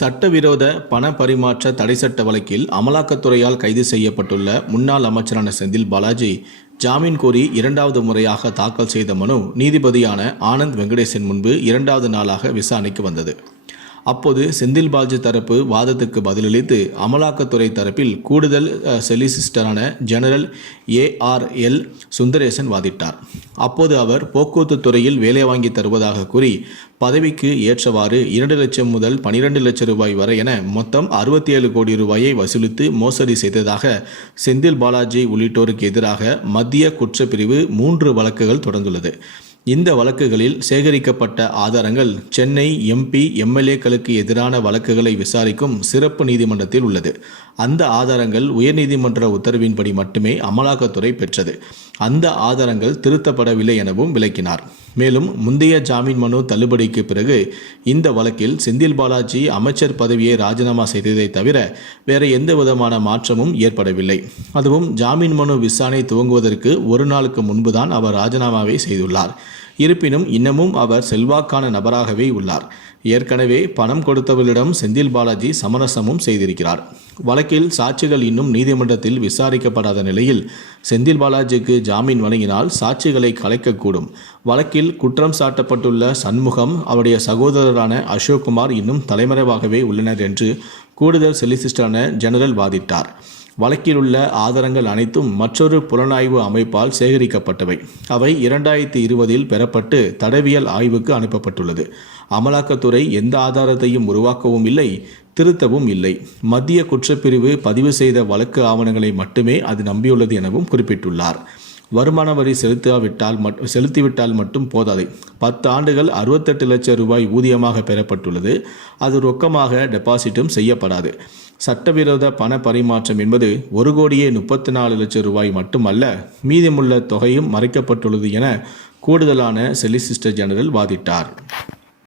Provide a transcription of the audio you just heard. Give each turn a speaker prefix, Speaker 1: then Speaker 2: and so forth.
Speaker 1: சட்டவிரோத பண பரிமாற்ற தடை சட்ட வழக்கில் அமலாக்கத்துறையால் கைது செய்யப்பட்டுள்ள முன்னாள் அமைச்சரான செந்தில் பாலாஜி ஜாமீன் கோரி இரண்டாவது முறையாக தாக்கல் செய்த மனு நீதிபதியான ஆனந்த் வெங்கடேசன் முன்பு இரண்டாவது நாளாக விசாரணைக்கு வந்தது. அப்போது செந்தில் பால்ஜி தரப்பு வாதத்துக்கு பதிலளித்து அமலாக்கத்துறை தரப்பில் கூடுதல் செலிசிஸ்டரான ஜெனரல் ஏஆர்எல் சுந்தரேசன் வாதிட்டார். அப்போது அவர் போக்குவரத்து துறையில் வேலை வாங்கி தருவதாக கூறி பதவிக்கு ஏற்றவாறு இரண்டு லட்சம் முதல் பனிரெண்டு லட்சம் ரூபாய் வரை என மொத்தம் அறுபத்தி ஏழு கோடி ரூபாயை வசூலித்து மோசடி செய்ததாக செந்தில் பாலாஜி உள்ளிட்டோருக்கு எதிராக மத்திய குற்றப்பிரிவு மூன்று வழக்குகள் தொடர்ந்துள்ளது. இந்த வழக்குகளில் சேகரிக்கப்பட்ட ஆதாரங்கள் சென்னை எம்பி எம்எல்ஏக்களுக்கு எதிரான வழக்குகளை விசாரிக்கும் சிறப்பு நீதிமன்றத்தில் உள்ளது. அந்த ஆதாரங்கள் உயர்நீதிமன்ற உத்தரவின்படி மட்டுமே அமலாக்கத்துறை பெற்றது. அந்த ஆதாரங்கள் திருத்தப்படவில்லை எனவும் விளக்கினார். மேலும் முந்தைய ஜாமீன் மனு தள்ளுபடிக்கு பிறகு இந்த வழக்கில் செந்தில் பாலாஜி அமைச்சர் பதவியை ராஜினாமா செய்ததை தவிர வேற எந்த விதமான மாற்றமும் ஏற்படவில்லை. அதுவும் ஜாமீன் மனு விசாரணை துவங்குவதற்கு ஒரு நாளுக்கு முன்புதான் அவர் ராஜினாமாவை செய்துள்ளார். இருப்பினும் இன்னமும் அவர் செல்வாக்கான நபராகவே உள்ளார். ஏற்கனவே பணம் கொடுத்தவர்களிடம் செந்தில் பாலாஜி சமரசமும் செய்திருக்கிறார். வழக்கில் சாட்சிகள் இன்னும் நீதிமன்றத்தில் விசாரிக்கப்படாத நிலையில் செந்தில் பாலாஜிக்கு ஜாமீன் வழங்கினால் சாட்சிகளை கலைக்கக்கூடும். வழக்கில் குற்றம் சாட்டப்பட்டுள்ள சண்முகம் அவருடைய சகோதரரான அசோக்குமார் இன்னும் தலைமறைவாகவே உள்ளனர் என்று கூடுதல் சொலிசிஸ்டரான ஜெனரல் வாதிட்டார். வழக்கில் உள்ள ஆதாரங்கள் அனைத்தும் மற்றொரு புலனாய்வு அமைப்பால் சேகரிக்கப்பட்டவை. அவை இரண்டாயிரத்தி இருபதில் பெறப்பட்டு தடவியல் ஆய்வுக்கு அனுப்பப்பட்டுள்ளது. அமலாக்கத்துறை எந்த ஆதாரத்தையும் உருவாக்கவும் இல்லை திருத்தவும் இல்லை. மத்திய குற்றப்பிரிவு பதிவு செய்த வழக்கு ஆவணங்களை மட்டுமே அது நம்பியுள்ளது எனவும் குறிப்பிட்டுள்ளார். வருமான வரி செலுத்தாவிட்டால் மட் செலுத்திவிட்டால் மட்டும் போதாது. பத்து ஆண்டுகள் அறுபத்தெட்டு லட்சம் ரூபாய் ஊதியமாக பெறப்பட்டுள்ளது. அது ரொக்கமாக டெபாசிட்டும் செய்யப்படாது. சட்டவிரோத பண பரிமாற்றம் என்பது ஒரு கோடியே முப்பத்தி நாலு லட்சம் ரூபாய் மட்டுமல்ல மீதமுள்ள தொகையும் மறைக்கப்பட்டுள்ளது என கூடுதலான செலிசிஸ்டர் ஜெனரல் வாதிட்டார்.